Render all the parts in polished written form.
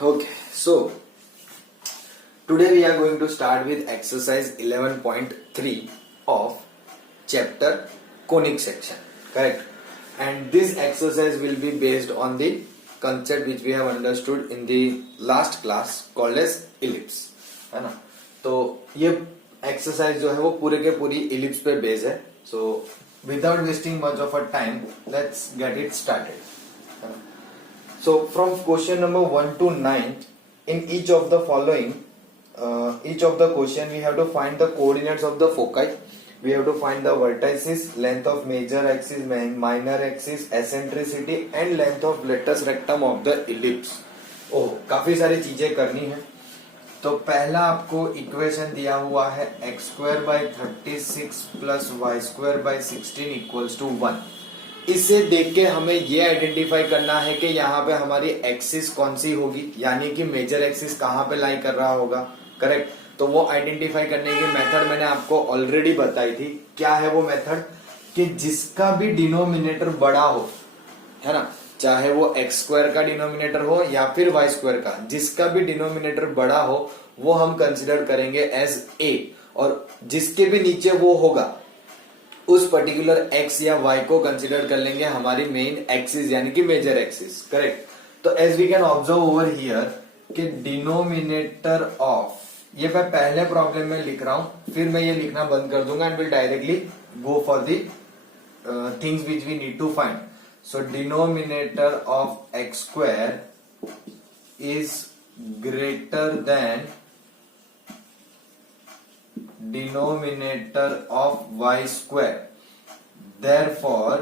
Okay, so today we are going to start with exercise 11.3 of chapter conic section, correct? And this exercise will be based on the concept which we have understood in the last class called as ellipse, है ना? तो ये exercise जो है वो पूरे के पूरी ellipse पे बेस है. So without wasting much of our time, let's get it started. So from question number 1 to 9, in each of the following, each of the question we have to find the coordinates of the foci. We have to find the vertices, length of major axis, minor axis, eccentricity and length of latus rectum of the ellipse. ओह, काफी सारी चीजें करनी है. तो पहला आपको equation दिया हुआ है x²/36 plus y²/16 equals to 1. इसे देख के हमें ये आइडेंटिफाई करना है कि यहाँ पे हमारी एक्सिस कौन सी होगी, यानी कि मेजर एक्सिस कहाँ पे लाई कर रहा होगा, करेक्ट. तो वो आइडेंटिफाई करने की मेथड मैंने आपको ऑलरेडी बताई थी. क्या है वो मेथड? कि जिसका भी डिनोमिनेटर बड़ा हो, है ना, चाहे वो x² का डिनोमिनेटर हो या फिर y² का, जिसका भी डिनोमिनेटर बड़ा हो वो हम कंसिडर करेंगे एज a, और जिसके भी नीचे वो होगा उस पर्टिकुलर x या y को कंसिडर कर लेंगे हमारी मेन एक्सिस यानी कि मेजर एक्सिस, करेक्ट. तो as we can observe over here कि डिनोमिनेटर ऑफ, ये मैं पहले प्रॉब्लम में लिख रहा हूं, फिर मैं ये लिखना बंद कर दूंगा and will directly go for the things which we need to find. So denominator of x² is greater than denominator of y². Therefore,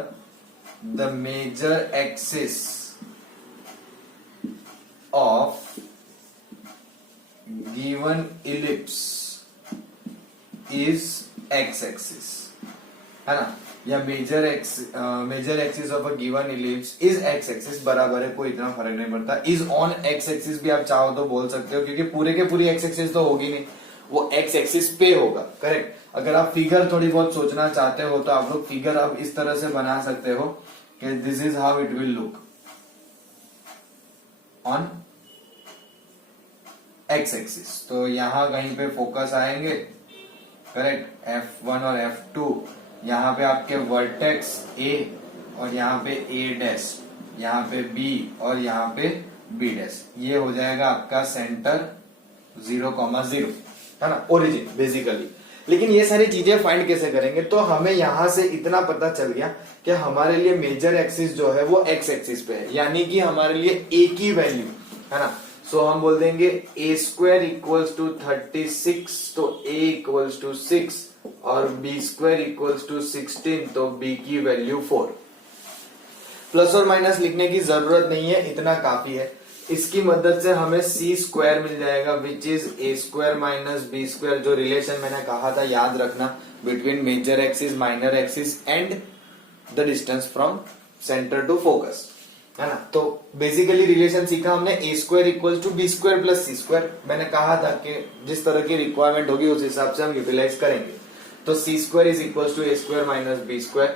the major axis of given ellipse is x-axis, है ना, या major axis of a given ellipse is x-axis बराबर है, कोई इतना फर्क नहीं पड़ता. इज ऑन x-axis भी आप चाहो तो बोल सकते हो, क्योंकि पूरे के पूरी x-axis तो होगी नहीं, वो x-axis पे होगा, करेक्ट. अगर आप फिगर थोड़ी बहुत सोचना चाहते हो तो आप लोग फिगर अब इस तरह से बना सकते हो कि this is how it will look on x-axis. तो यहां कहीं पे फोकस आएंगे, करेक्ट, F1 और F2. यहाँ पे आपके वर्टेक्स A और यहाँ पे A', यहाँ पे B और यहाँ पे B'. ये हो जाएगा आपका सेंटर 0,0, है ना, ओरिजिन बेसिकली. लेकिन ये सारी चीजें फाइंड कैसे करेंगे? तो हमें यहां से इतना पता चल गया कि हमारे लिए मेजर एक्सिस जो है वो एक्स एक्सिस पे है, यानी कि हमारे लिए ए की वैल्यू, है ना. सो हम बोल देंगे a² इक्वल्स टू 36, तो a इक्वल्स टू 6 और b² इक्वल्स टू 16, तो b की वैल्यू 4. प्लस और माइनस लिखने की जरूरत नहीं है, इतना काफी है. इसकी मदद से हमें c² मिल जाएगा which is a² minus b². जो रिलेशन मैंने कहा था याद रखना, between major axis, minor axis and the distance from centre to focus, है ना. तो बेसिकली रिलेशन सीखा हमने a² equal to b² plus c². मैंने कहा था कि जिस तरह की रिक्वायरमेंट होगी उस हिसाब से हम यूटिलाइज करेंगे. तो c² is equal to a² minus b².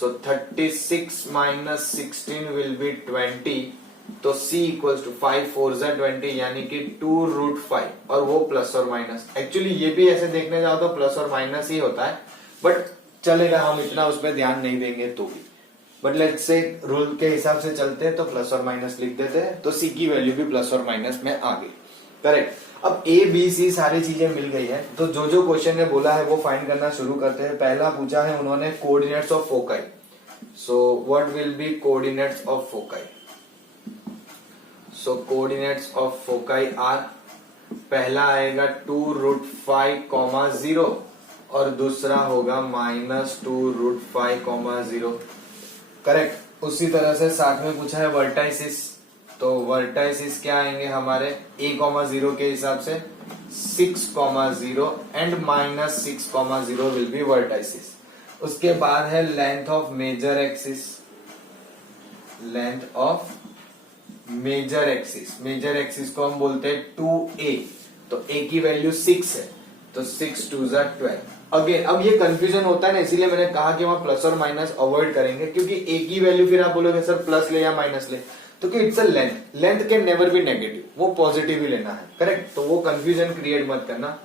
So 36 minus 16 will be 20. तो c इक्वल्स टू 5 4 20, यानी कि 2√5, और वो प्लस और माइनस. एक्चुअली ये भी ऐसे देखने जाओ तो प्लस और माइनस ही होता है, बट चलेगा, हम इतना उसमें ध्यान नहीं देंगे तो भी. बट लेट्स से रूल के हिसाब से चलते हैं तो प्लस और माइनस लिख देते हैं, तो c की वैल्यू भी प्लस और माइनस में आ गई, करेक्ट. अब a b c सारी चीजें मिल गई है, तो जो जो क्वेश्चन ने बोला है वो फाइंड करना शुरू करते हैं. पहला पूछा है उन्होंने coordinates of foci. So what will be coordinates of foci? So coordinates of foci are, पहला आएगा 2√5, 0 और दूसरा होगा -2√5, 0, करेक्ट. उसी तरह से साथ में पूछा है वर्टाइसिस. तो वर्टाइसिस क्या आएंगे हमारे a, 0 के हिसाब से 6,0 एंड -6,0 विल बी वर्टाइसिस. उसके बाद है length of major axis. Length of major axis, major axis को हम बोलते हैं 2a. तो a की वैल्यू 6 है, तो 6 2 12. अगेन अब ये कंफ्यूजन होता है ना, इसीलिए मैंने कहा कि वहां प्लस और माइनस अवॉइड करेंगे, क्योंकि a की वैल्यू फिर आप बोलोगे सर प्लस ले या माइनस ले, तो कि it's a length can never be negative, वो पॉजिटिव ही लेना है, करेक्ट। तो वो कंफ्यूजन क्रिएट मत करना।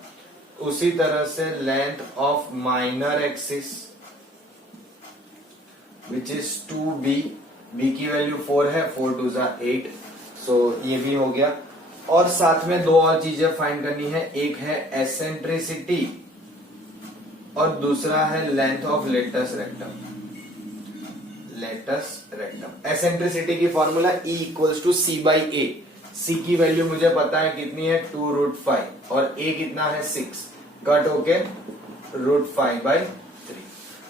उसी तरह से length of minor axis which is 2b, b की वैल्यू 4 है, 4 2 जा 8, सो ये भी हो गया। और साथ में दो और चीजें फाइंड करनी है, एक है एसेंट्रिसिटी और दूसरा है length of latus rectum. Eccentricity की formula E equals to C by A. C की वैल्यू मुझे पता है कितनी है, 2√5 और A कितना है 6, कट होके √5/3,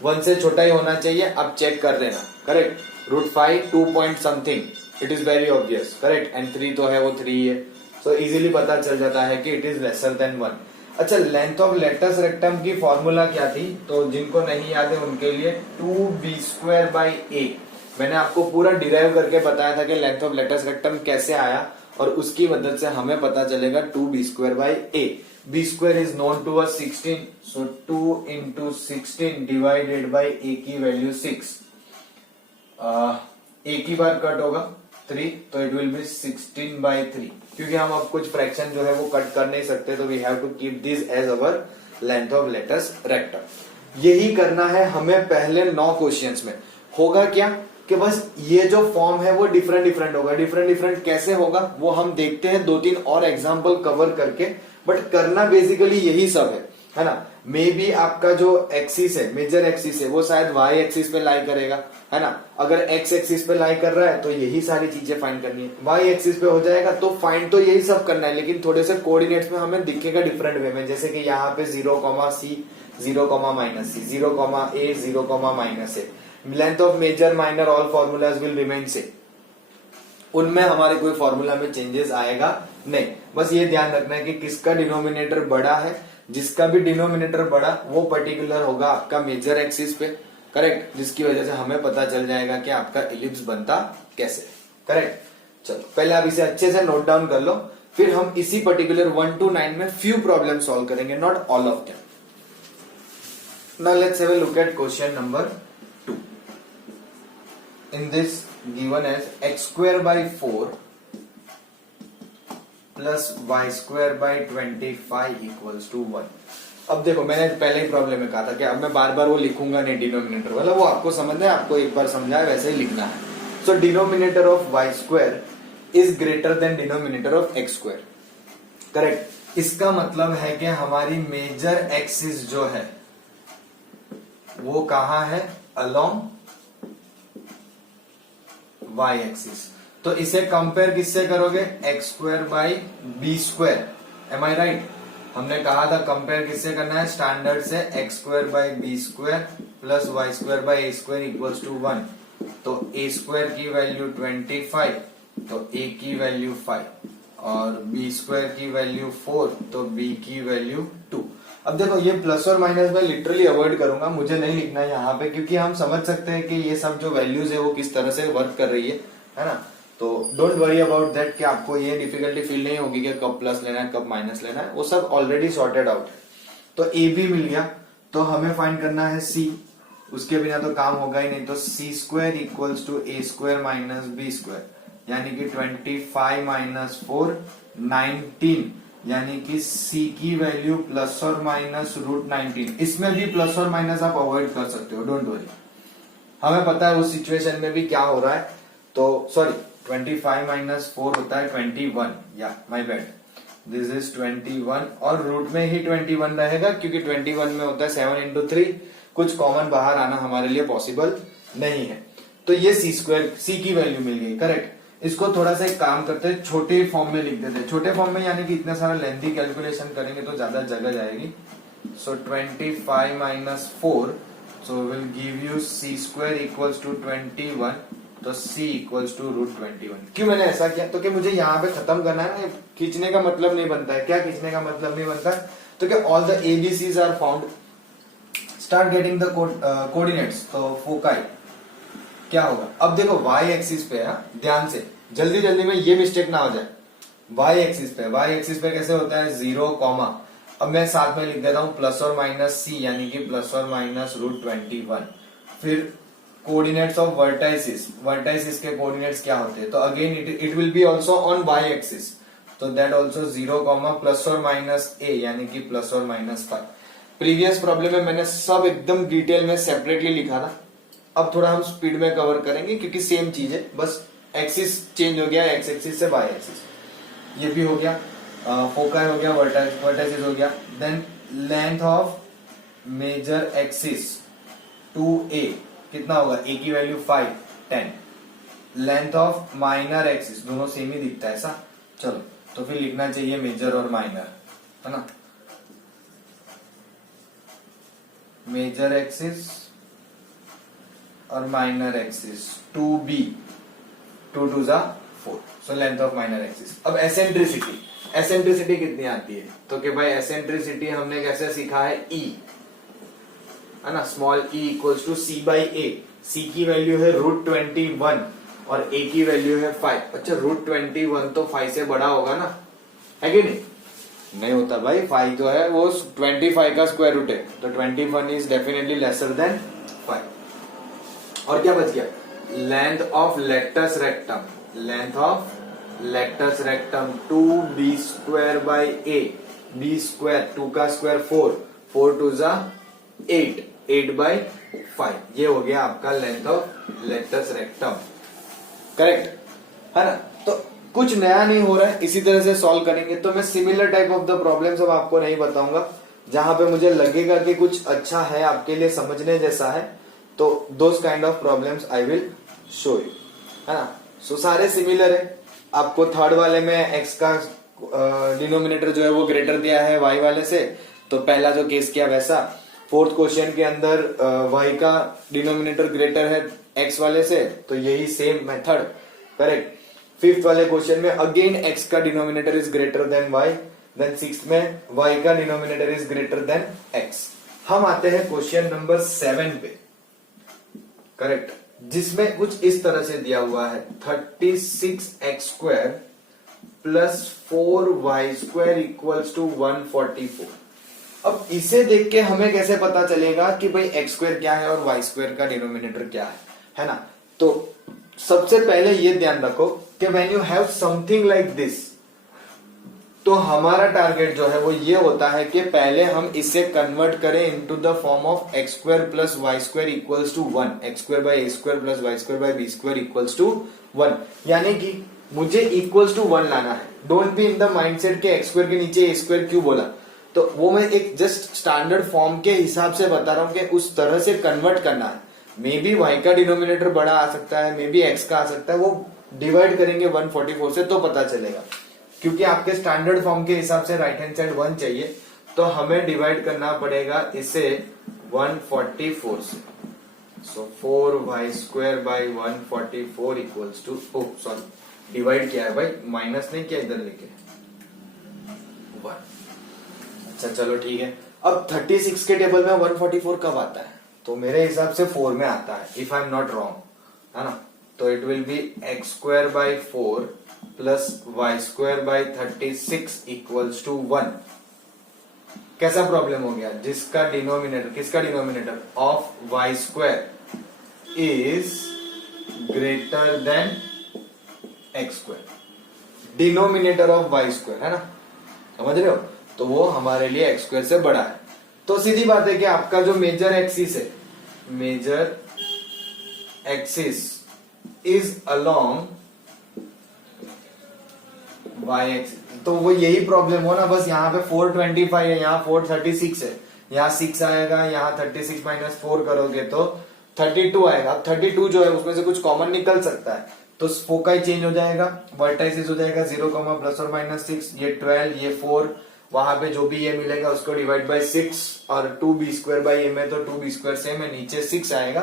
1 से छोटा ही होना चाहिए। अब चेक कर देना, correct. √5 2 point something, it is very obvious, correct. And 3 तो है, वो 3 है, सो इजीली पता चल जाता है कि इट इज लेसर देन 1। अच्छा, लेंथ ऑफ लेटस रेक्टम की फॉर्मूला क्या थी, तो जिनको नहीं याद है उनके लिए 2b²/a। मैंने आपको पूरा डिराइव करके बताया था कि लेंथ ऑफ लेटस रेक्टम कैसे आया, और उसकी मदद से हमें पता चलेगा 2b²/a। b² is known to us 16, so 2 into 16 divided by a की वैल्यू 6। a की बार कट होगा 3, तो इट विल बी 16/3, क्योंकि हम अब कुछ फ्रैक्शन जो है वो कट कर नहीं सकते, तो we have to keep this as our length of latus rectum. यही करना है हमें पहले 9 क्वेश्चंस में। होगा क्या कि बस ये जो फॉर्म है वो डिफरेंट होगा। डिफरेंट कैसे होगा वो हम देखते हैं 2-3 और एग्जाम्पल कवर करके, बट करना बेसिकली यही सब है ना। मे बी आपका जो एक्सिस है, मेजर एक्सिस है, वो शायद वाई एक्सिस पे लाई करेगा, है ना। अगर एक्स एक्सिस पे लाई कर रहा है तो यही सारी चीजें फाइंड करनी है। वाई एक्सिस पे हो जाएगा तो फाइंड तो यही सब करना है, लेकिन थोड़े से कोऑर्डिनेट्स में हमें दिखेगा डिफरेंट वे में। जैसे कि यहाँ पे 0,c, 0,-c, 0,a, 0,-a। Length of major minor all formulas will remain same, उनमें हमारे कोई फॉर्मूला में चेंजेस आएगा नहीं। बस ये ध्यान रखना है कि किसका डिनोमिनेटर बड़ा है, जिसका भी डिनोमिनेटर बड़ा वो पर्टिकुलर होगा आपका मेजर एक्सिस पे, करेक्ट, जिसकी वजह से हमें पता चल जाएगा कि आपका इलिप्स बनता कैसे, करेक्ट। चलो पहले आप इसे अच्छे से नोट डाउन कर लो, फिर हम इसी पर्टिकुलर 1 to 9 में फ्यू प्रॉब्लम सॉल्व करेंगे, not all of them. Now let's have a look at question number 2। In this given as x²/4 plus y²/25 equals to 1। अब देखो, मैंने पहले ही प्रॉब्लम में कहा था कि अब मैं बार बार वो लिखूंगा नहीं डिनोमिनेटर वाला, वो आपको समझना है, आपको एक बार समझाया वैसे ही लिखना है। सो denominator of y² is greater than denominator of x², correct. इसका मतलब है कि हमारी मेजर एक्सिस जो है वो कहां है, अलोंग y एक्सिस। तो इसे कंपेयर किससे करोगे, x²/b², एम आई राइट। हमने कहा था कंपेयर किससे करना है, स्टैंडर्ड से, x²/b² plus y²/a² equals to 1। तो a² की वैल्यू 25, तो a की वैल्यू 5, और b² की वैल्यू 4, तो b की वैल्यू 2। अब देखो, ये प्लस और माइनस में लिटरली अवॉइड करूंगा, मुझे नहीं लिखना है यहाँ पे, क्योंकि हम समझ सकते हैं कि ये सब जो वैल्यूज है वो किस तरह से वर्क कर रही है ना। तो डोंट वरी अबाउट दैट कि आपको ये डिफिकल्टी फील नहीं होगी कि कब प्लस लेना है कब माइनस लेना है, वो सब ऑलरेडी सॉर्टेड आउट है। तो ए बी मिल गया, तो हमें फाइंड करना है सी, उसके बिना तो काम होगा ही नहीं। तो c² equals to a² minus b², यानी कि 25 माइनस 4 19, यानी कि c की वैल्यू प्लस और माइनस √19। इसमें भी प्लस और माइनस आप अवॉइड कर सकते हो, डोंट वरी। हमें पता है उस सिचुएशन में भी क्या हो रहा है। तो सॉरी, 25 माइनस 4 होता है 21, या माय बैड, दिस इज 21, और रूट में ही 21 रहेगा, क्योंकि 21 में होता है 7 into 3, कुछ कॉमन बाहर आना हमारे लिए पॉसिबल नहीं है। तो ये c² की वैल्यू मिल गई, करेक्ट। इसको थोड़ा सा एक काम करते हैं, छोटे फॉर्म में लिख देते हैं। छोटे फॉर्म में यानी कि इतना सारा लेंथी कैलकुलेशन करेंगे तो ज्यादा जगह जाएगी। So 25 minus 4, so will give you c² equals to 21, तो c इक्वल्स टू √21। क्यों मैंने ऐसा किया, तो कि मुझे यहाँ पे खत्म करना है ना, खींचने का मतलब नहीं बनता है। क्या खींचने का मतलब नहीं बनता है, तो कि all the ABCs are found, start getting the coordinates. तो फोकाई क्या होगा, अब देखो y एक्सिस पे है, ध्यान से, जल्दी जल्दी में ये मिस्टेक ना हो जाए। y एक्सिस पे कैसे होता है, 0, अब मैं साथ में लिख देता हूं प्लस और माइनस c, यानी कि प्लस और माइनस √21, फिर कोऑर्डिनेट्स ऑफ वर्टाइसिस, वर्टाइसिस के कोऑर्डिनेट्स क्या होते हैं, तो again it will B also on by axis, तो दैट ऑल्सो 0, प्लस और माइनस a, यानी कि प्लस और माइनस 5। प्रीवियस प्रॉब्लम में मैंने सब एकदम डिटेल में सेपरेटली लिखा था, अब थोड़ा हम स्पीड में कवर करेंगे क्योंकि सेम चीज है, बस एक्सिस चेंज हो गया, एक्स एक्सिस से बाई एक्सिस। ये भी हो गया, फोकाई हो गया, वर्टाइसिस हो गया। Then length of major axis 2a कितना होगा, a की value 5, 10। Length of minor axis, दोनों सेम ही दिखता है ऐसा, चलो तो फिर लिखना चाहिए मेजर और माइनर, है ना। मेजर एक्सिस और माइनर एक्सिस 2b, 2 2 जा 4, so length of minor axis. अब एसेंट्रिसिटी, एसेंट्रिसिटी कितनी आती है, तो कि भाई एसेंट्रिसिटी हमने कैसे सीखा है, e, है ना, small e equals to c by a। c की वैल्यू है √21 और a की वैल्यू है 5। अच्छा, √21 तो 5 से बड़ा होगा ना, है कि नहीं? नहीं होता भाई, 5 जो है वो 25 का स्क्वायर रूट है, तो 21 इज डेफिनेटली लेसर देन 5। और क्या बच गया, length of latus rectum, length of latus rectum 2b² by a, b square 2 का स्क्वायर 4, 4 2 जा 8, 8 बाई 5, ये हो गया आपका length of latus rectum, correct है ना। तो कुछ नया नहीं हो रहा है, इसी तरह से सॉल्व करेंगे। तो मैं similar type of the problems अब आपको नहीं बताऊंगा, जहां पे मुझे लगेगा कि कुछ अच्छा है आपके लिए समझने जैसा है, तो those kind of problems I will show you, है ना। सो सारे सिमिलर है। आपको थर्ड वाले में x का डिनोमिनेटर जो है वो ग्रेटर दिया है y वाले से, तो पहला जो केस किया वैसा। फोर्थ क्वेश्चन के अंदर y का डिनोमिनेटर ग्रेटर है x वाले से, तो यही सेम मेथड, करेक्ट। फिफ्थ वाले क्वेश्चन में अगेन x का denominator is greater than y, then sixth में y का denominator is greater than x। हम आते हैं क्वेश्चन नंबर 7 पे, करेक्ट, जिसमें कुछ इस तरह से दिया हुआ है 36x² plus 4y² equals to 144। अब इसे देख के हमें कैसे पता चलेगा कि भाई x² क्या है और y² का डिनोमिनेटर क्या है ना। तो सबसे पहले ये ध्यान रखो कि when you have something like this, तो हमारा टारगेट जो है वो ये होता है कि पहले हम इसे कन्वर्ट करें into the form of x² plus y² equals to 1, x² by a² plus y² by b² equals to 1, यानी कि मुझे इक्वल्स टू 1 लाना है। Don't be in the mindset के x² के नीचे a² क्यों बोला, तो वो मैं एक जस्ट स्टैंडर्ड फॉर्म के हिसाब से बता रहा हूं कि उस तरह से कन्वर्ट करना है। मे बी y का डिनोमिनेटर बड़ा आ सकता है, मे बी x का आ सकता है, वो डिवाइड करेंगे 144 से तो पता चलेगा। क्योंकि आपके स्टैंडर्ड फॉर्म के हिसाब से राइट हैंड साइड 1 चाहिए, तो हमें डिवाइड करना पड़ेगा इसे 144 से। So 4y² by 144 equals to, oh sorry divide किया है भाई, माइनस नहीं किया, इधर लेके 1। अच्छा चलो ठीक है। अब 36 के टेबल में 144 कब आता है, तो मेरे हिसाब से 4 में आता है, if I am not wrong, है ना। तो it will be x² by 4 plus y² by 36 equals to 1। कैसा प्रॉब्लम हो गया, जिसका डिनोमिनेटर, किसका denominator of y² is greater than x², denominator of y², है ना, समझ रहे हो, तो वो हमारे लिए x² से बड़ा है। तो सीधी बात है कि आपका जो मेजर एक्सिस है, major axis is along y axis, तो वो यही प्रॉब्लम हो ना, बस यहाँ पे 425 है, यहाँ 436 है, यहाँ 6 आएगा, यहाँ 36 माइनस 4 करोगे तो 32 आएगा। अब 32 जो है उसमें से कुछ कॉमन निकल सकता है, तो फोकाई चेंज हो जाएगा, वर्टाइसिस हो जाएगा 0, प्लस और माइनस 6, ये 12, ये 4, वहां पे जो भी ये मिलेगा उसको डिवाइड बाय 6, और 2b² बाई a में तो 2b² सेम है, नीचे 6 आएगा,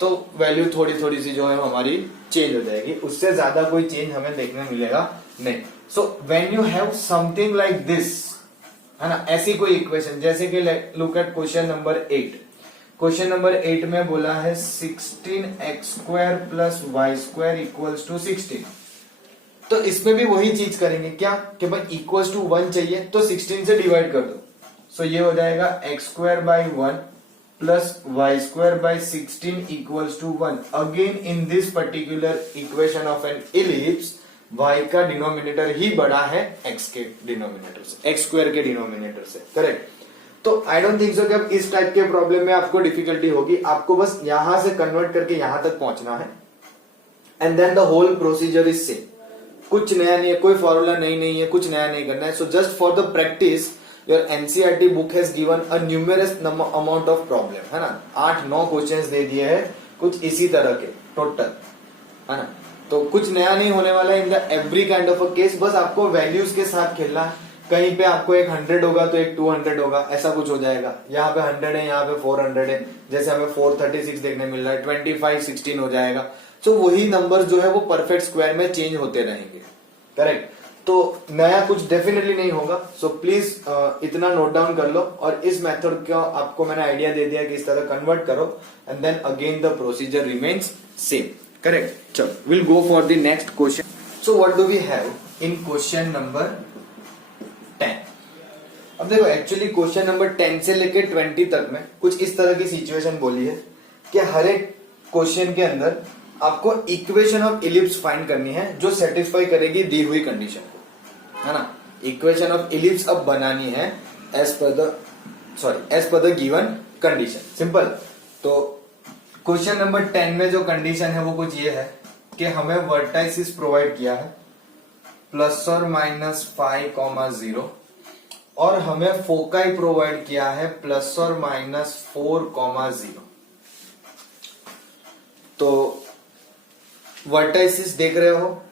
तो वैल्यू थोड़ी थोड़ी सी जो है हमारी चेंज हो जाएगी, उससे ज्यादा कोई चेंज हमें देखने मिलेगा नहीं। So when you have something like this, है ना, ऐसी कोई इक्वेशन, जैसे कि look at question number 8। Question number 8 में बोला है 16x² plus y² equals to 16। तो इसमें भी वही चीज करेंगे क्या कि भाई इक्वल्स टू 1 चाहिए, तो 16 से डिवाइड कर दो, सो ये हो जाएगा x² by 1 plus y square by 16 equals to 1. Again in this particular equation of an ellipse y का डिनोमिनेटर ही बड़ा है x के डिनोमिनेटर से, x स्क्वायर के डिनोमिनेटर से, करेक्ट। तो आई डोंट थिंक सो कि अब इस टाइप के प्रॉब्लम में आपको डिफिकल्टी होगी, आपको बस यहां से कन्वर्ट करके यहां तक पहुंचना है and then the whole procedure is same. कुछ नया नहीं है, कोई फॉर्मूला नहीं है, कुछ नया नहीं करना है। So just for the practice your NCERT book has given a numerous amount of problem, है ना। 8-9 क्वेश्चंस दे दिए हैं कुछ इसी तरह के टोटल, है ना। तो कुछ नया नहीं होने वाला है in the every kind of a case. बस आपको वैल्यूज के साथ खेलना है। कहीं पे आपको एक 100 होगा तो एक 200 होगा, ऐसा कुछ हो जाएगा। यहाँ पे 100 है, यहाँ पे 400 है, जैसे हमें 436 देखने मिल रहा है, 25 16 हो जाएगा। तो वही नंबर जो है वो परफेक्ट स्क्वायर में चेंज होते रहेंगे, करेक्ट। तो नया कुछ डेफिनेटली नहीं होगा। सो प्लीज इतना नोट डाउन कर लो, और इस मेथड का आपको मैंने आइडिया दे दिया कि इस तरह कन्वर्ट करो and then again the procedure remains same, correct. चलो will go for the next question. So what do we have in question number 10। अब देखो एक्चुअली क्वेश्चन नंबर 10 से लेके 20 तक में कुछ इस तरह की सिचुएशन बोली है कि हर एक क्वेश्चन के अंदर आपको इक्वेशन ऑफ इलिप्स फाइंड करनी है जो सेटिस्फाई करेगी दी हुई कंडीशन को, है ना। इक्वेशन ऑफ इलिप्स अब बनानी है as per the given condition, simple. तो क्वेश्चन नंबर 10 में जो कंडीशन है वो कुछ ये है कि हमें वर्टाइसिस प्रोवाइड किया है ±5,0 और हमें फोकाई प्रोवाइड किया है ±4,0। तो वर्टाइसिस देख रहे हो,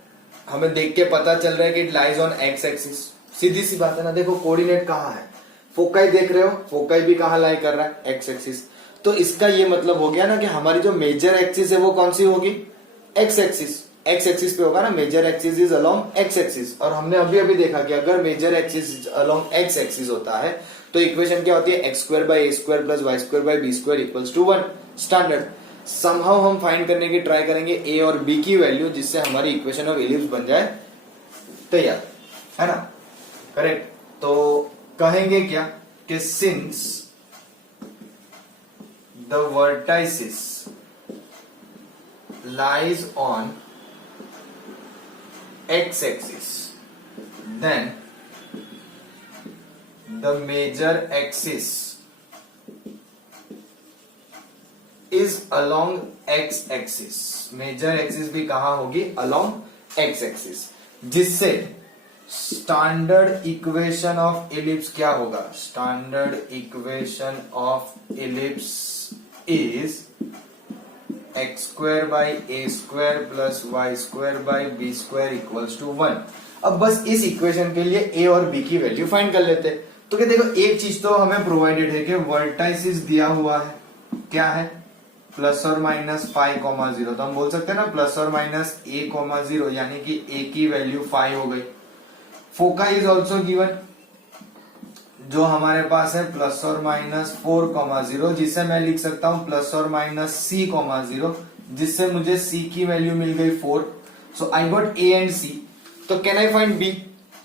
हमें देख के पता चल रहा है कि it lies on x axis. सीधी सी बात है ना। देखो कोऑर्डिनेट कहाँ है, फोकाई देख रहे हो, फोकाई भी कहाँ लाई कर रहा है, एक्स एक्सिस। तो इसका ये मतलब हो गया ना कि हमारी जो मेजर एक्सिस है वो कौन सी होगी, एक्स एक्सिस। एक्स एक्सिस पे होगा ना, major axis is along x axis. और हमने अभी अभी देखा कि अगर major axis along x axis होता है तो इक्वेशन क्या होती है, X square by A square plus Y square by B square equals to 1 standard. Somehow हम फाइंड करने की ट्राई करेंगे ए और बी की वैल्यू, जिससे हमारी इक्वेशन ऑफ इलिप्स बन जाए तैयार, है ना, करेक्ट। तो कहेंगे क्या कि since the vertices lies on x axis, then the major axis is along x axis। Major axis भी कहां होगी, along x axis, जिससे स्टैंडर्ड इक्वेशन ऑफ इलिप्स क्या होगा, standard equation of ellipse is X square by A square plus Y square by B square equals to 1। अब बस इस equation के लिए ए और बी की वैल्यू फाइंड कर लेते हैं। तो क्या देखो, एक चीज तो हमें प्रोवाइडेड है कि वर्टाइसिस दिया हुआ है, क्या है, ±5,0। तो हम बोल सकते हैं ना ±a,0, यानी कि a की वैल्यू 5 हो गई। फोकाई इज ऑल्सो गिवन, जो हमारे पास है ±4,0, जिसे मैं लिख सकता हूं ±c,0, जिससे मुझे c की वैल्यू मिल गई 4। So I got a and c। तो can I find b?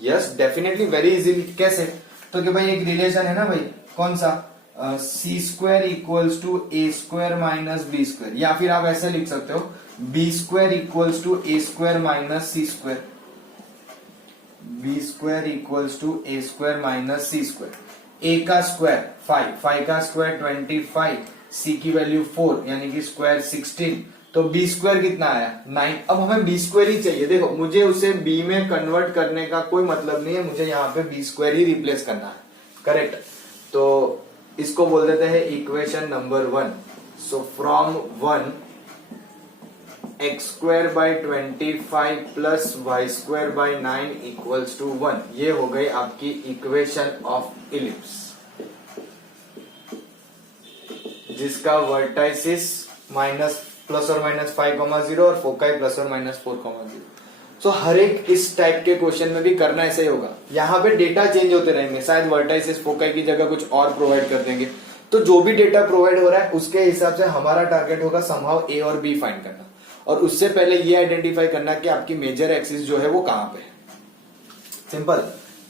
Yes definitely, very easily. कैसे? तो कि भाई एक रिलेशन है ना भाई, कौन सा, C square equals to A square minus B square, या फिर आप ऐसे लिख सकते हो B square equals to A square minus C square, B square equals to A square minus C square. A का स्क्वायर 5, 5 का स्क्वायर 25, सी की वैल्यू 4 यानी कि स्क्वायर 16। तो बी स्क्वायर कितना आया, 9। अब हमें बी स्क्वायर ही चाहिए। देखो मुझे उसे बी में कन्वर्ट करने का कोई मतलब नहीं है, मुझे यहाँ पे बी स्क्वायर ही रिप्लेस करना है, करेक्ट। तो इसको बोल देते हैं equation number 1। So from 1 X square by 25 plus Y square by 9 equals to 1। ये हो गई आपकी इक्वेशन ऑफ इलिप्स, जिसका वर्टाइसिस ±5,0 और फोकाई ±4,0। सो हर एक इस टाइप के क्वेश्चन में भी करना ऐसा ही होगा। यहाँ पे डेटा चेंज होते रहेंगे, शायद वर्टाइसिस फोकाई की जगह कुछ और प्रोवाइड कर देंगे। तो जो भी डेटा प्रोवाइड हो रहा है उसके हिसाब से हमारा टारगेट होगा समहाउ ए और बी फाइंड करना, और उससे पहले ये आइडेंटिफाई करना कि आपकी मेजर एक्सिस जो है वो कहां पे है। सिंपल।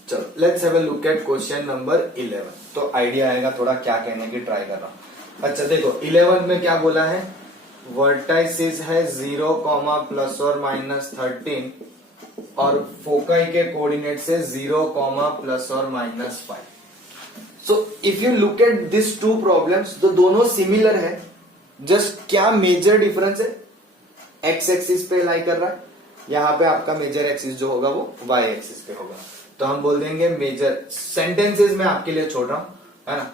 चलो let's have a look at question number 11। तो आइडिया आएगा थोड़ा क्या कहने की ट्राई कर रहा हूं। अच्छा देखो 11 में क्या बोला है, वर्टाइसिस है 0, प्लस और माइनस 13 और फोकाई के कोऑर्डिनेट से 0, प्लस और minus 5। So if you look at this two problems तो दोनों सिमिलर है, जस्ट क्या मेजर डिफरेंस है, एक्स एक्सिस पे लाई कर रहा है, यहाँ पे आपका मेजर एक्सिस जो होगा वो वाई एक्सिस पे होगा। तो हम बोल देंगे मेजर, सेंटेंसेस में आपके लिए छोड़ रहा हूं, है ना।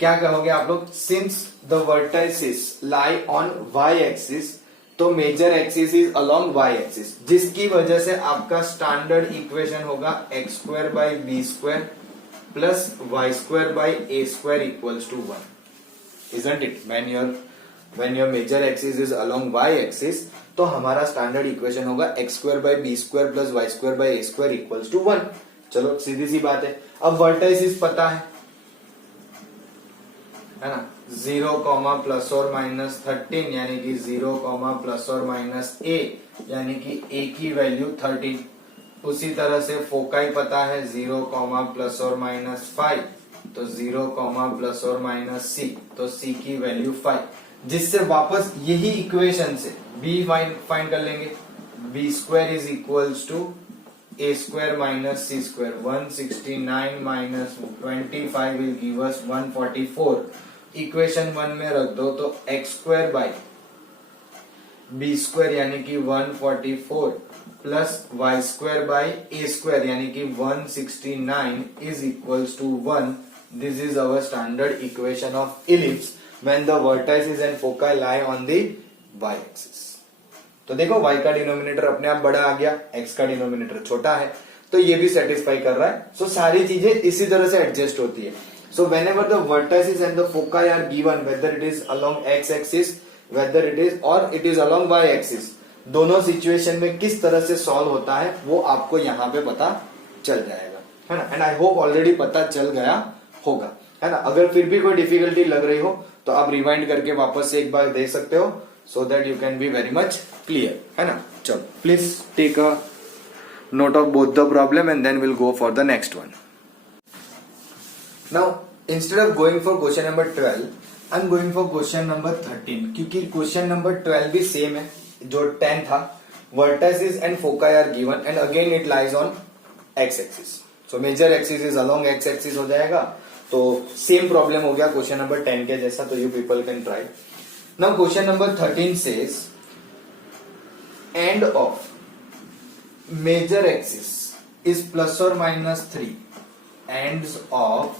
क्या कहोगे आप लोग, since the vertices lie on Y axis, तो major axis is along Y axis, जिसकी वजह से आपका स्टैंडर्ड इक्वेशन होगा X square by B square plus Y square by A square equals to 1, isn't it? When your major axis is along y axis, तो हमारा standard equation होगा X square by B square plus Y square by A square equals to 1। चलो सीधी सी बात है। अब vertices पता है ना, 0, प्लस और माइनस 13 यानी कि 0, प्लस और माइनस a यानी कि a की वैल्यू 13। उसी तरह से फोकाई पता है 0, प्लस और माइनस 5, तो 0, प्लस और माइनस c, तो c की वैल्यू 5, जिससे वापस यही इक्वेशन से b फाइंड कर लेंगे। B square is equals to A square minus C square, 169 minus 25 will give us 144। Equation 1 में रख दो तो X square by B square यानी कि 144 plus Y square by A square यानी कि 169 is equals to 1। This is our standard equation of ellipse when the vertices and foci lie on the y axis। तो देखो y का denominator अपने आप बड़ा आ गया, x का डिनोमिनेटर छोटा है, तो ये भी सेटिस्फाई कर रहा है। सो सारी चीजें इसी तरह से एडजस्ट होती है। सो whenever the vertices and the foci are given, whether it is along x axis, whether it is or it is along y axis, दोनों सिचुएशन में किस तरह से सॉल्व होता है वो आपको यहाँ पे पता चल जाएगा, है ना। एंड आई होप ऑलरेडी पता चल गया होगा, है ना। अगर फिर भी कोई डिफिकल्टी लग रही हो तो आप रिवाइंड करके वापस से एक बार देख सकते हो, so that you can be very much clear, है ना। चलो please take a note of both the problem and then will go for the next one. Now instead of going for question number 12 I am going for question number 13, क्योंकि question number 12 भी same है जो 10 था। Vertices and foci are given and again it lies on x axis, so major axis is along x axis हो जाएगा। तो same problem हो गया क्वेश्चन नंबर 10 के जैसा, तो you people can try. Now question number 13 says end of major axis is plus और minus 3, ends of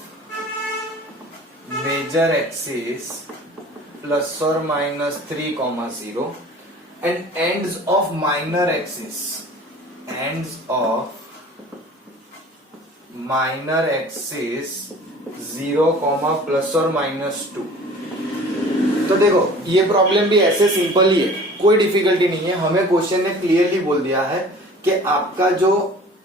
major axis plus और minus 3,0 and ends of minor axis, ends of minor axis 0, plus और minus 2। तो देखो ये problem भी ऐसे simple ही है, कोई डिफिकल्टी नहीं है। हमें क्वेश्चन ने क्लियरली बोल दिया है कि आपका जो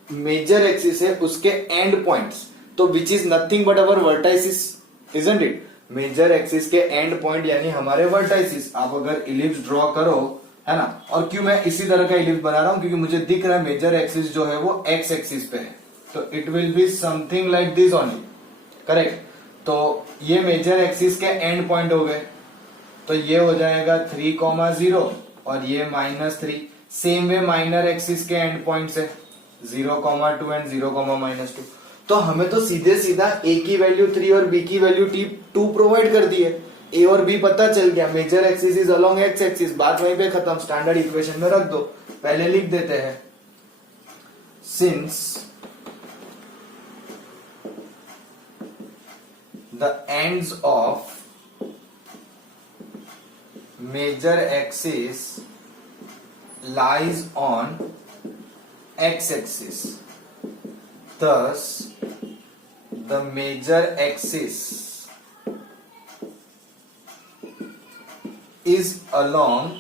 मेजर एक्सिस है उसके एंड पॉइंट्स, तो which is nothing but our vertices, isn't it. Major axis के एंड पॉइंट यानी हमारे वर्टाइसिस। आप अगर इलिप्स ड्रॉ करो, है ना, और क्यों मैं इसी तरह का इलिप्स बना रहा हूं, क्योंकि मुझे दिख रहा है मेजर एक्सिस जो है वो एक्स एक्सिस पे है, तो it will be something like this only, correct. तो ये मेजर एक्सिस के एंड पॉइंट हो गए, तो ये हो जाएगा 3,0 और ये -3। सेम वे माइनर एक्सिस के एंड पॉइंट्स है 0,2 एंड 0,-2। तो हमें तो सीधे सीधा a की वैल्यू 3 और b की वैल्यू 2 प्रोवाइड कर दी है। a और b पता चल गया, major axis is along x axis, बात वहीं पे खत्म, स्टैंडर्ड इक्वेशन में रख दो। पहले लिख देते हैं, since the ends of major axis lies on x-axis, thus the major axis is along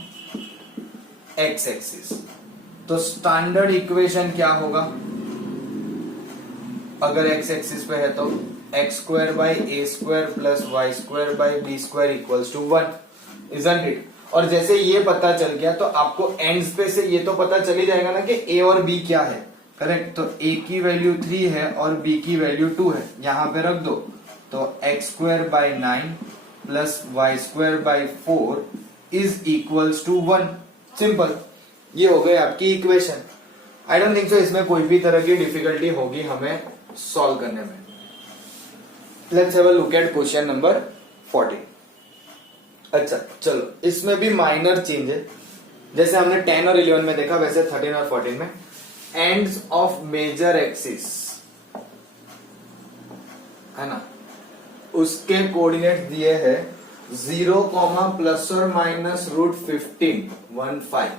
x-axis। तो स्टैंडर्ड इक्वेशन क्या होगा अगर x एक्सिस पे है, तो X square by A square plus Y square by B square equals to 1, isn't it. और जैसे ये पता चल गया तो आपको एंड्स पे से ये तो पता चल ही जाएगा ना कि ए और बी क्या है, करेक्ट। तो ए की वैल्यू 3 है और बी की वैल्यू 2 है, यहां पे रख दो। तो X square by 9 plus Y square by 4 is equals to 1। Simple, ये हो गई आपकी equation. I don't think so इसमें कोई भी तरह की डिफिकल्टी होगी हमें सॉल्व करने में। Let's have a look at question number 14। अच्छा चलो, इसमें भी माइनर चेंज है, जैसे हमने 10 और 11 में देखा वैसे 13 और 14 में एंड्स ऑफ मेजर एक्सिस है ना, उसके कोऑर्डिनेट दिए हैं 0, प्लस और माइनस √15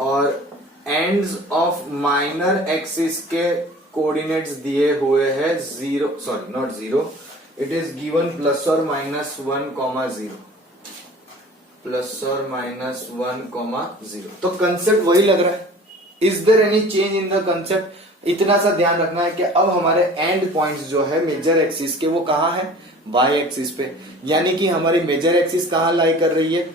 और एंड्स ऑफ माइनर एक्सिस के कोऑर्डिनेट्स दिए हुए हैं 0, sorry not 0, it is given plus और माइनस 1, 0, प्लस और माइनस 1, 0। तो कंसेप्ट वही लग रहा है। Is there any change in the concept? इतना सा ध्यान रखना है कि अब हमारे एंड पॉइंट्स जो है मेजर एक्सिस के वो कहाँ है? वाई एक्सिस पे। यानी कि हमारी मेजर एक्सिस कहाँ लाई कर रही है?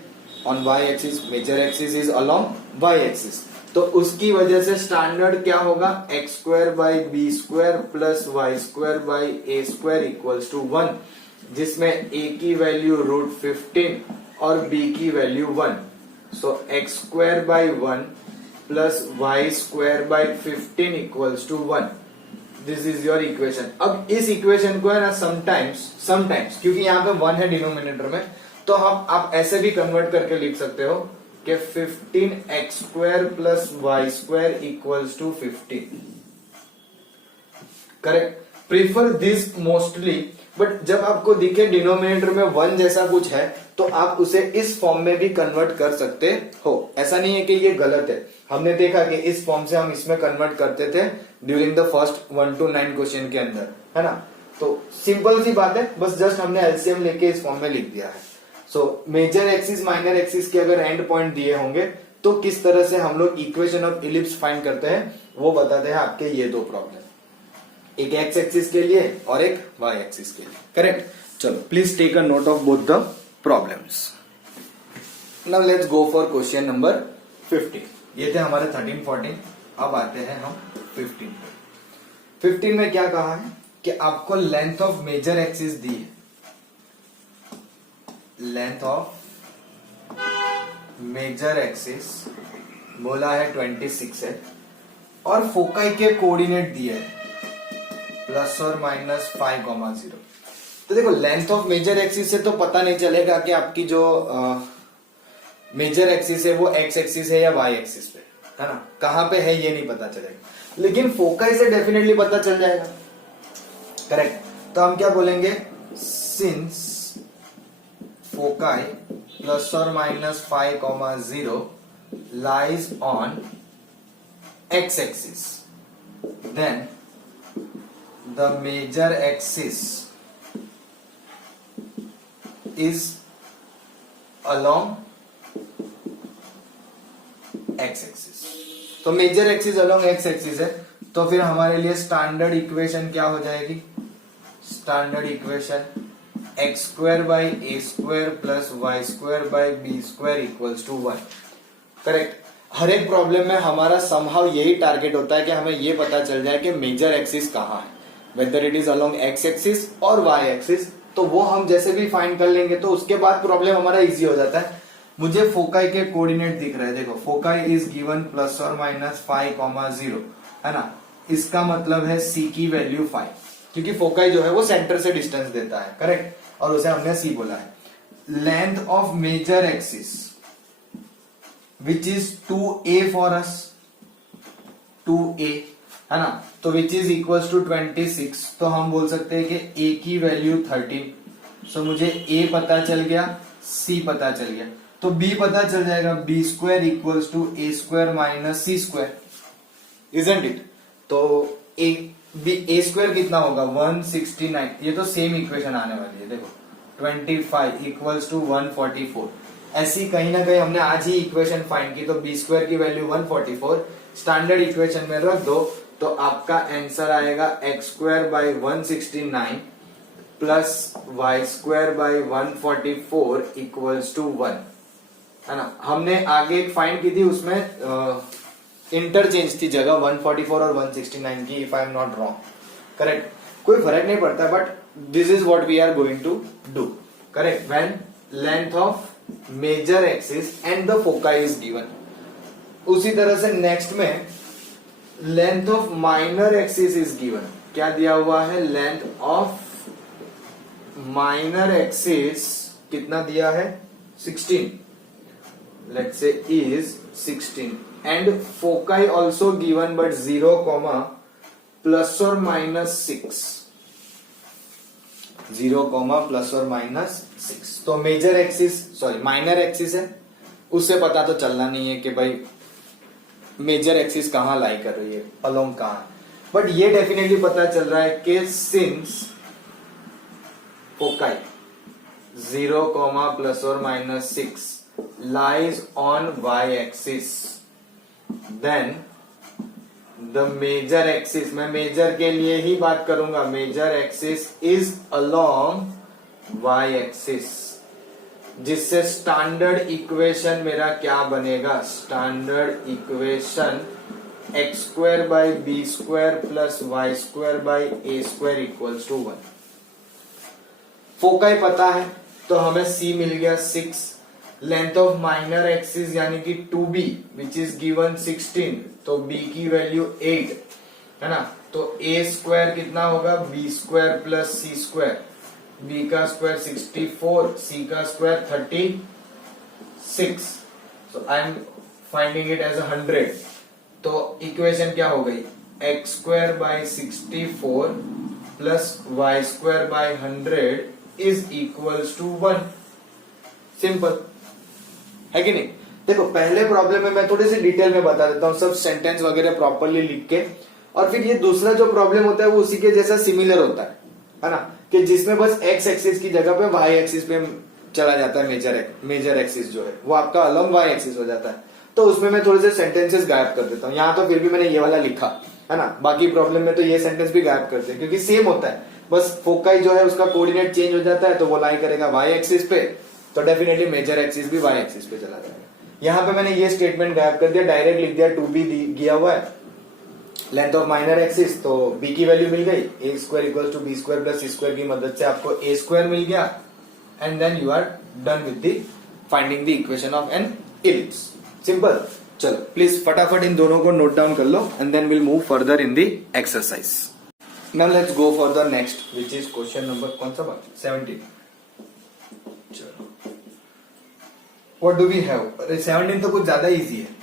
On Y axis. Major axis is along Y axis, तो उसकी वजह से स्टैंडर्ड क्या होगा? x² by b² plus y² by a² equals to 1, जिसमें a की वैल्यू √15 और b की value 1। So x² by 1 plus y² by 15 equals to 1। This is your equation. अब इस इक्वेशन को है ना समटाइम्स क्योंकि यहाँ पे 1 है डिनोमिनेटर में, तो हम आप ऐसे भी कन्वर्ट करके लिख सकते हो कि 15x² plus y² equals to 15। Correct. Prefer this mostly, but जब आपको दिखे डिनोमिनेटर में 1 जैसा कुछ है तो आप उसे इस फॉर्म में भी कन्वर्ट कर सकते हो। ऐसा नहीं है कि ये गलत है। हमने देखा कि इस फॉर्म से हम इसमें कन्वर्ट करते थे during the first 1 to 9 question के अंदर, है ना। तो सिंपल सी बात है, बस जस्ट हमने एलसीएम लेके इस फॉर्म में लिख दिया है। So major axis minor axis के अगर एंड पॉइंट दिए होंगे तो किस तरह से हम लोग इक्वेशन ऑफ इलिप्स फाइंड करते हैं वो बताते हैं आपके ये दो प्रॉब्लम, एक एक्स एक्सिस के लिए और एक वाई एक्सिस के लिए। करेक्ट। चलो please take a note of both the problems. Now let's go for question number 15। ये थे हमारे 13, 14। अब आते हैं हम 15। 15 में क्या कहा है कि आपको लेंथ ऑफ मेजर एक्सिस दी है, लेंथ ऑफ मेजर एक्सिस बोला है 26 है और फोकाई के कोऑर्डिनेट दिए है प्लस और माइनस 5, 0। तो देखो लेंथ ऑफ मेजर एक्सिस से तो पता नहीं चलेगा कि आपकी जो मेजर एक्सिस है वो एक्स एक्सिस है या वाई एक्सिस पे, है ना, कहां पे है ये नहीं पता चलेगा, लेकिन फोकाई से डेफिनेटली पता चल जाएगा। करेक्ट। तो हम क्या बोलेंगे? सिंस फोकाई प्लस और minus 5, 0 lies on x axis, then the major axis is along x axis। तो major axis along x axis है, तो फिर हमारे लिए स्टैंडर्ड इक्वेशन क्या हो जाएगी? Standard equation x² by a² plus y² by b² equals to 1। Correct. हर एक प्रॉब्लम में हमारा समहाउ यही टारगेट होता है कि हमें ये पता चल जाए कि मेजर एक्सिस कहाँ है, whether it is along x axis और वाई एक्सिस। तो वो हम जैसे भी फाइंड कर लेंगे तो उसके बाद प्रॉब्लम हमारा इजी हो जाता है। मुझे फोकाई के कोऑर्डिनेट दिख रहे हैं, देखो फोकाई इज गिवन प्लस और माइनस 5, 0, है ना। इसका मतलब है सी की वैल्यू 5, क्योंकि फोकाई जो है वो सेंटर से डिस्टेंस देता है। करेक्ट। और उसे हमने सी बोला है। Length of major axis which is 2a for us, 2a, है ना, तो विच इज इक्वल टू 26। तो हम बोल सकते हैं कि a की वैल्यू 13। सो मुझे a पता चल गया, c पता चल गया, तो b पता चल जाएगा, b² equals to a² minus c², isn't it. तो a² कितना होगा? 169। ये तो सेम इक्वेशन आने वाली है, देखो 25 इक्वल्स टू 144। ऐसी कहीं ना कहीं हमने आज ही इक्वेशन फाइंड की, तो b² की वैल्यू 144 स्टैंडर्ड इक्वेशन में रख दो, तो आपका आंसर आएगा x² by 169 plus y² by 144 equals to 1, है ना। हमने आगे एक फाइंड की थी, उसमें इंटरचेंज थी जगह 144 और 169 की, if I am not wrong. Correct. कोई फर्क नहीं पड़ता, but this is what we are going to do. Correct, when length of major axis and the foci is given. उसी तरह से नेक्स्ट में length of minor axis is given. क्या दिया हुआ है? लेंथ ऑफ माइनर एक्सिस कितना दिया है? 16, let's say is 16 and foci also given but 0 comma plus or minus 6, 0 comma plus or minus 6। तो major axis sorry minor axis है, उससे पता तो चलना नहीं है कि भाई मेजर एक्सिस कहां लाई कर रही है, अलोंग कहां, बट ये डेफिनेटली पता चल रहा है कि since foci 0 comma plus or minus 6 lies on y-axis, then the major axis, मैं मेजर के लिए ही बात करूंगा, major axis is along y-axis, जिससे स्टैंडर्ड इक्वेशन मेरा क्या बनेगा? Standard equation x square by B square plus Y square by A square equals to 1। Foci पता है तो हमें c मिल गया 6, लेंथ ऑफ माइनर एक्सिस यानी कि 2b विच इज गिवन 16, तो b की वैल्यू 8 है ना, तो a स्क्वायर कितना होगा? b स्क्वायर प्लस सी स्क्वायर, b का स्क्वायर 64, c का square 36, so I am finding it as 100। तो इक्वेशन क्या हो गई? x square by 64 plus Y square by 100 is equals to 1। Simple है कि नहीं? देखो पहले प्रॉब्लम में मैं थोड़े से डिटेल में बता देता हूँ, सब सेंटेंस वगैरह प्रॉपरली लिख के, और फिर ये दूसरा जो प्रॉब्लम होता है वो उसी के जैसा सिमिलर होता है ना, कि जिसमें बस एक्स एक्सिस की जगह पे वाई एक्सिस पे चला जाता है, मेजर एक्सिस जो है वो आपका अलॉन्ग वाई एक्सिस हो जाता है, तो उसमें मैं थोड़े से सेंटेंसेस गायब कर देता हूँ। यहाँ तो फिर भी मैंने ये वाला लिखा है ना, बाकी प्रॉब्लम में तो ये सेंटेंस भी गायब करते हैं क्योंकि सेम होता है, बस फोकाई जो है उसका कोऑर्डिनेट चेंज हो जाता है, तो वो लाई करेगा वाई एक्सिस पे, तो डेफिनेटली मेजर एक्सिस भी वाई एक्सिस पे चला जाएगा। यहाँ पे मैंने ये स्टेटमेंट गायब कर दिया, डायरेक्ट लिख दिया 2b दिया हुआ है, लेंथ ऑफ माइनर एक्सिस, तो b की वैल्यू मिल गई, a square equal to b square plus C square की मदद से आपको ए स्क्वायर मिल गया, and then you are done with the finding the equation of an ellipse. Simple. चलो प्लीज फटाफट इन दोनों को नोट डाउन कर लो and then will move further in the exercise. Now let's go for the next which is question number कौन सा बात 17। चलो व्हाट डू वी हैव? अरे 17 तो कुछ ज्यादा इजी है।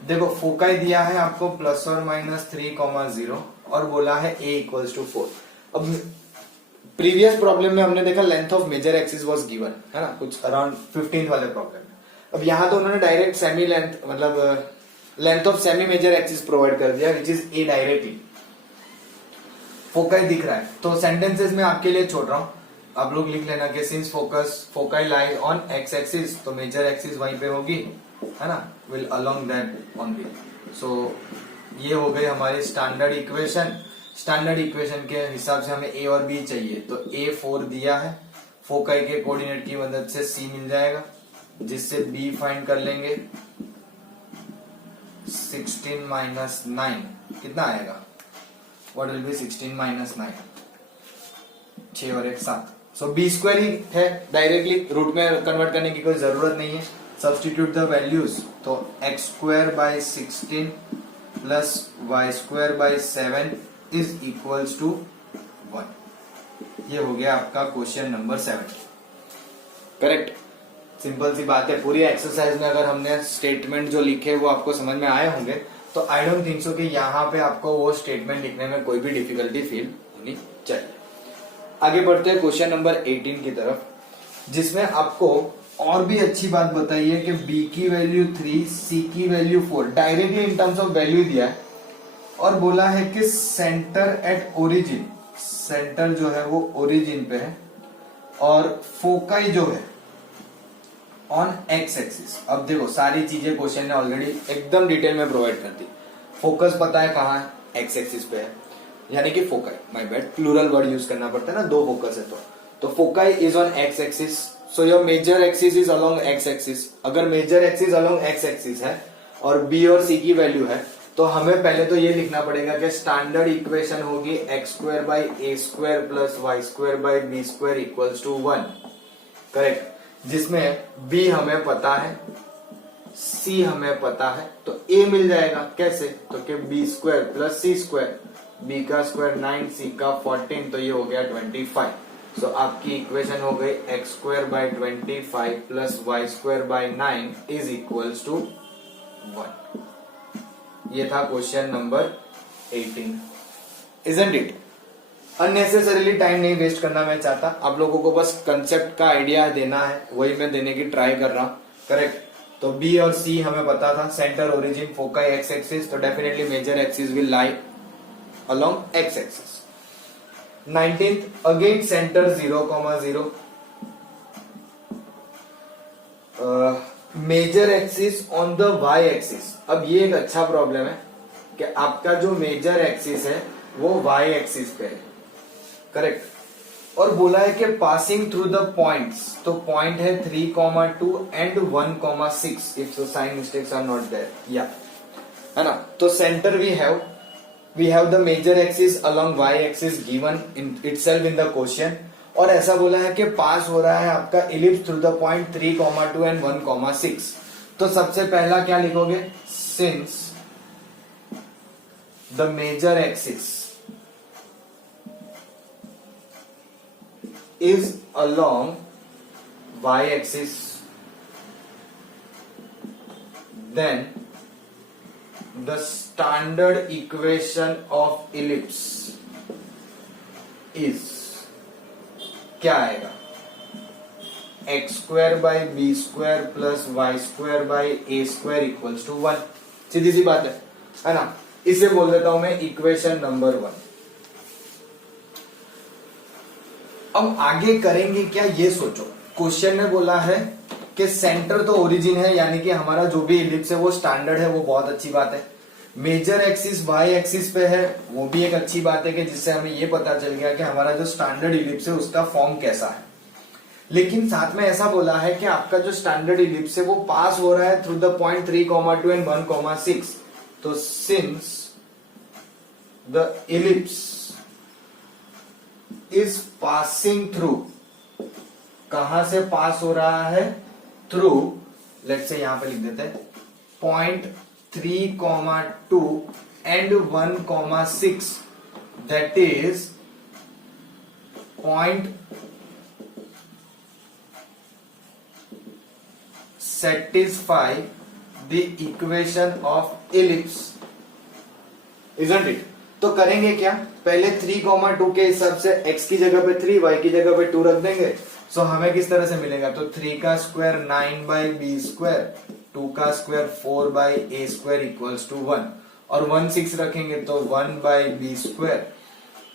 देखो फोकाई दिया है आपको प्लस और माइनस 3,0 और बोला है a इक्वल्स टू 4। अब प्रीवियस प्रॉब्लम में हमने देखा length of major axis was given है ना, कुछ अराउंड 15 वाले प्रॉब्लम में। अब यहां तो उन्होंने डायरेक्ट सेमी लेंथ मतलब length of semi major axis provide कर दिया which is a directly. Foci दिख रहा है तो सेंटेंसेस में आपके लिए छोड़ रहा हूं, आप लोग लिख लेना कि since foci lies on x axis, तो मेजर एक्सिस वहीं पे होगी है ना, विल अलोंग दैट ओनली। सो ये हो गई हमारी स्टैंडर्ड इक्वेशन। स्टैंडर्ड इक्वेशन के हिसाब से हमें a और b चाहिए, तो a 4 दिया है, फोकाई के कोऑर्डिनेट की मदद से c मिल जाएगा, जिससे b फाइंड कर लेंगे। 16 माइनस 9 कितना आएगा? What will B 16 minus 9? 6 और 1 7। सो बी स्क्वायर ही है, डायरेक्टली रूट में कन्वर्ट करने की कोई जरूरत नहीं है। सब्सटीट्यूट द वैल्यूज, तो X square by 16 plus Y square by 7 is equals to 1। ये हो गया आपका क्वेश्चन नंबर 7। करेक्ट, सिंपल सी बात है। पूरी एक्सरसाइज में अगर हमने स्टेटमेंट जो लिखे वो आपको समझ में आए होंगे, तो आई डोंट थिंक सो कि यहाँ पे आपको वो स्टेटमेंट लिखने में कोई भी डिफिकल्टी फील होनी चाहिए। आगे बढ़ते हैं क्वेश्चन नंबर 18 की तरफ, जिसमें आपको और भी अच्छी बात बताई है कि b की वैल्यू 3, c की value 4, directly in terms of value दिया है और बोला है कि सेंटर एट ओरिजिन, सेंटर जो है वो ओरिजिन पे है और फोकाई जो है ऑन एक्स एक्सिस। अब देखो सारी चीजें क्वेश्चन ने ऑलरेडी एकदम डिटेल में प्रोवाइड कर दी। फोकस पता है कहाँ है? एक्स एक्सिस पे है, यानी कि foci, my bad, plural word use करना पड़ता है ना, दो फोकस है तो foci is on x axis, so your major axis is along x axis. अगर major axis along x axis है और b और c की वैल्यू है, तो हमें पहले तो ये लिखना पड़ेगा कि स्टैंडर्ड इक्वेशन होगी X square by A square plus Y square by B square equals to 1। Correct, जिसमें बी हमें पता है, सी हमें पता है, तो ए मिल जाएगा। कैसे? तो कि बी स्क्वायर प्लस सी स्क्वायर, बी का स्क्वायर 9, सी का 14, तो ये हो गया 25। सो आपकी इक्वेशन हो गई X square by 25 plus Y square by 9 is equals to 1। ये था question number 18, isn't it? Unnecessarily time नहीं वेस्ट करना मैं चाहता, आप लोगों को बस कंसेप्ट का आइडिया देना है, वही मैं देने की ट्राई कर रहा हूं। करेक्ट, तो बी और सी हमें पता था, centre, origin, foci, x axis, तो definitely major axis will lie along x axis. 19th again centre 0,0, major axis on the y axis. अब ये एक अच्छा प्रॉब्लम है कि आपका जो मेजर एक्सिस है वो वाई एक्सिस पे है, करेक्ट, और बोला है कि पासिंग थ्रू द पॉइंट्स, तो पॉइंट है 3,2 and 1,6 if the sign mistakes are not there, या है ना। तो centre we have the major axis along Y axis given in itself in the question, और ऐसा बोला है कि पास हो रहा है आपका ellipse through the point 3,2 and 1,6। तो सबसे पहला क्या लिखोगे? Since the major axis is along y-axis, then the standard equation of ellipse is क्या आएगा? X square by B square plus Y square by A square equals to 1। सीधी सी बात है ना। इसे बोल देता हूं मैं इक्वेशन नंबर 1। अब आगे करेंगे क्या, ये सोचो। क्वेश्चन में बोला है कि सेंटर तो ओरिजिन है, यानी कि हमारा जो भी इलिप्स है वो स्टैंडर्ड है, वो बहुत अच्छी बात है। मेजर एक्सिस वाई एक्सिस पे है, वो भी एक अच्छी बात है कि जिससे हमें ये पता चल गया कि हमारा जो स्टैंडर्ड इलिप्स है उसका फॉर्म कैसा है। लेकिन साथ में ऐसा बोला है कि आपका जो स्टैंडर्ड इलिप्स है वो पास हो रहा है थ्रू द पॉइंट 3,2 एंड 1,6। तो since the ellipse is passing through, कहां से पास हो रहा है? थ्रू, लेट्स से यहां पे लिख देते हैं point 3,2 and 1,6, that is point satisfy the equation of ellipse, isn't it? तो करेंगे क्या? पहले 3,2 के हिसाब से x की जगह पे 3, y की जगह पे 2 रख देंगे। सो हमें किस तरह से मिलेगा? तो 3 का स्क्वायर 9 बाई बी स्क्वायर, 2 का square 4 by A square equals to 1, और 1,6 रखेंगे तो 1 बाई बी स्क्वायर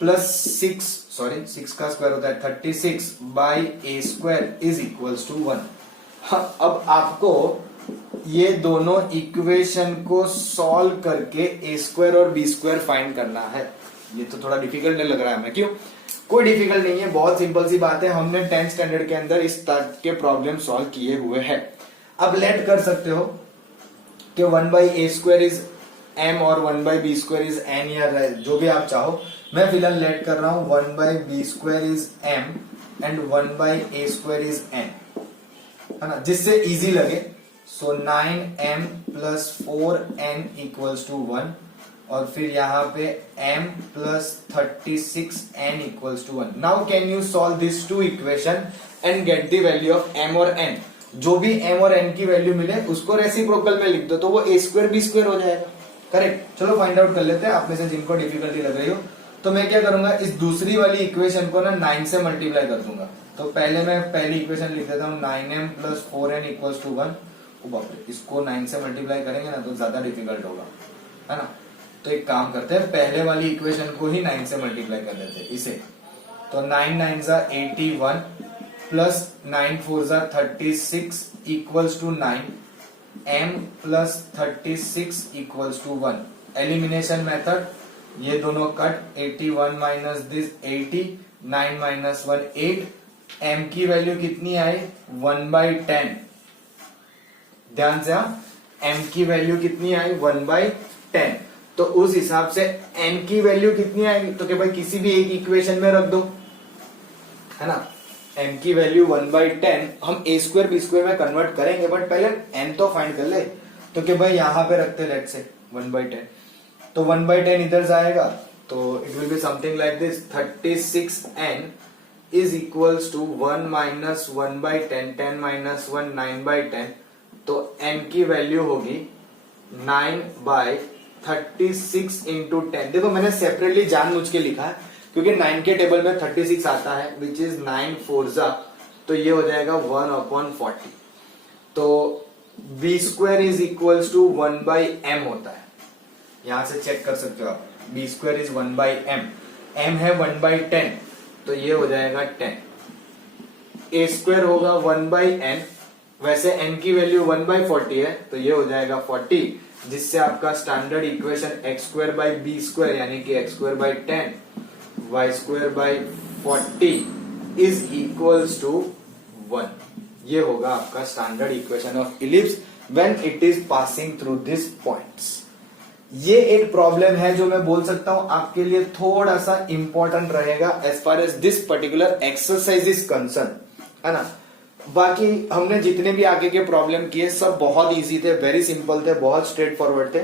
प्लस 6 का स्क्वायर होता है 36 by A square is equals to 1। अब आपको ये दोनों इक्वेशन को सॉल्व करके ए स्क्वायर और बी स्क्वायर फाइंड करना है। ये तो थोड़ा डिफिकल्ट लग रहा है हमें, क्यों? कोई डिफिकल्ट नहीं है, बहुत सिंपल सी बात है। हमने 10th स्टैंडर्ड के अंदर इस तरह के प्रॉब्लम सॉल्व किए हुए हैं। अब लेट कर सकते हो कि 1 by A square is M और 1 by B square is N, या जो भी आप चाहो। मैं फिलहाल लेट कर रहा हूं 1 by B square is M and 1 by A square is N, है ना, जिससे इजी लगे। सो 9m plus 4n equals to 1, और फिर यहाँ पे m plus 36n equals to 1। Now can you solve this two equation and get the value of m और n। जो भी m और n की वैल्यू मिले उसको रेसिप्रोकल में लिख दो, तो वो a स्क्वायर बी स्क्वायर हो जाएगा। करेक्ट, चलो फाइंड आउट कर लेते हैं आप में से जिनको डिफिकल्टी लग रही हो। तो मैं क्या करूंगा, इस दूसरी वाली इक्वेशन को ना 9 से मल्टीप्लाई कर दूंगा। तो पहले मैं पहली इक्वेशन लिख देता हूँ 9m plus 4n equals to 1। इसको 9 से मल्टीप्लाई करेंगे ना तो ज्यादा डिफिकल्ट होगा, है ना। तो एक काम करते हैं, पहले वाली इक्वेशन को ही 9 से मल्टीप्लाई कर देते हैं इसे। तो 9 9 जा 81 प्लस 9 4 जा 36 equals to 9, m plus 36 equals to 1। Elimination method, ये दोनों cut, 81 minus this 80, 9 minus 1 8। m की वैल्यू कितनी आई? 1/10। ध्यान से, m की वैल्यू कितनी आई? 1/10। तो उस हिसाब से n की वैल्यू कितनी आएगी? तो कि भाई किसी भी एक इक्वेशन में रख दो, है ना। m की वैल्यू 1/10 हम a स्क्वायर b स्क्वायर में कन्वर्ट करेंगे, बट पहले n तो फाइंड कर ले। तो कि भाई यहां पे रखते लेट से 1/10, तो 1/10 इधर जाएगा, तो it will be something like this, 36n is equals to 1 minus 1/10, 10 minus 1 9/10, तो n की वैल्यू होगी 9/36 इंटू 10। देखो मैंने सेपरेटली जानबूझ के लिखा है क्योंकि 9 के टेबल में 36 आता है, विच इज 9 4 तो ये हो जाएगा 1/40। तो b square is equals to 1/m होता है, यहां से चेक कर सकते हो आप, b square is 1/m, m है 1/10, तो ये हो जाएगा 10। a स्क्वायर होगा 1/n, वैसे n की वैल्यू 1/40 है, तो ये हो जाएगा 40, जिससे आपका standard equation x square by B square यानी कि x square by 10 y square by 40 is equals to 1। ये होगा आपका standard equation of ellipse when it is passing through this points. ये एक प्रॉब्लम है जो मैं बोल सकता हूं आपके लिए थोड़ा सा इंपॉर्टेंट रहेगा as far as this particular exercise is concern, है ना। बाकी हमने जितने भी आगे के प्रॉब्लम किए सब बहुत इजी थे, वेरी सिंपल थे, बहुत स्ट्रेट फॉरवर्ड थे।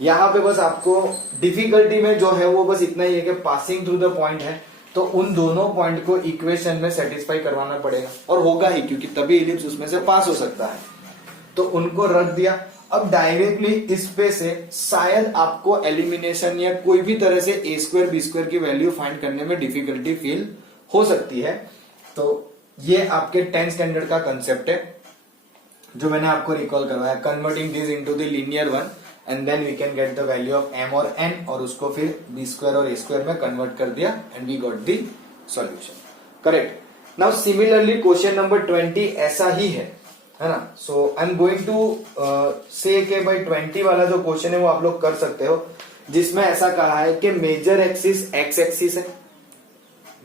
यहाँ पे बस आपको डिफिकल्टी में जो है वो बस इतना ही है कि पासिंग थ्रू द पॉइंट है, तो उन दोनों पॉइंट को इक्वेशन में सेटिस्फाई करवाना पड़ेगा, और होगा ही क्योंकि तभी इलिप्स उसमें से पास हो सकता है। तो उनको रख दिया। अब डायरेक्टली इस पे से शायद आपको एलिमिनेशन या कोई भी तरह से a स्क्वायर बी स्क्वायर की वैल्यू फाइंड करने में डिफिकल्टी फील हो सकती है। तो ये आपके 10th स्टैंडर्ड का कंसेप्ट है जो मैंने आपको रिकॉल करवाया, converting this into the linear one and then we can get the value of m और n, और उसको फिर b स्क्वायर और a स्क्वायर में कन्वर्ट कर दिया and we got the solution. Correct. Now similarly question number 20 ऐसा ही है ना। So I am going to say के भाई 20 वाला जो क्वेश्चन है वो आप लोग कर सकते हो, जिसमें ऐसा कहा है कि मेजर एक्सिस x एक्सिस है।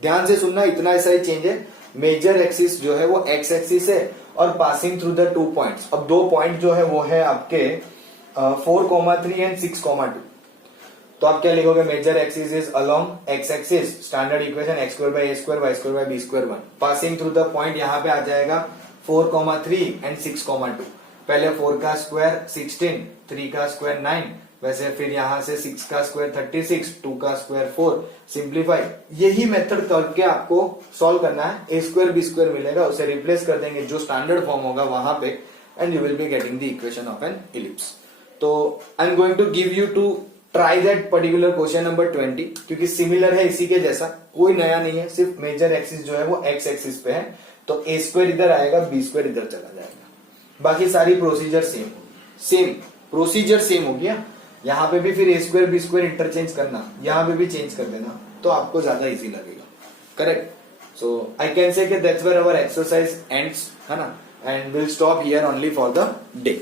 ध्यान से सुनना, इतना ऐसा ही चेंज है। मेजर एक्सिस जो है वो x एक्सिस है और पासिंग थ्रू द 2 पॉइंट्स। अब 2 पॉइंट जो है वो है आपके 4,3 एंड 6,2। तो आप क्या लिखोगे, major axis is along x axis, standard equation x square by a square y square by b square 1, passing through the point यहाँ पे आ जाएगा 4,3 एंड 6,2। पहले 4 का स्क्वायर 16, 3 का स्क्वायर 9, वैसे फिर यहां से 6 का स्क्वायर 36, 2 का स्क्वायर 4, सिंप्लीफाई। यही मेथड करके आपको सॉल्व करना है। ए स्क्वायर बी स्क्वायर मिलेगा, उसे रिप्लेस कर देंगे जो स्टैंडर्ड फॉर्म होगा वहां पे, and you will be getting the equation of an ellipse. तो I am going to give you to try that particular question number 20, क्योंकि सिमिलर है इसी के जैसा, कोई नया नहीं है, सिर्फ मेजर एक्सिस जो है वो एक्स एक्सिस पे है। तो ए स्क्वायर इधर आएगा, बी स्क्वायर इधर चला जाएगा, बाकी सारी प्रोसीजर सेम प्रोसीजर सेम हो गया। यहाँ पे भी फिर ए स्क्वायर बी स्क्वायर इंटरचेंज करना, यहाँ पे भी चेंज कर देना, तो आपको ज्यादा इजी लगेगा। Correct. So I can say that's where our exercise ends, है ना, and will stop here only for the day.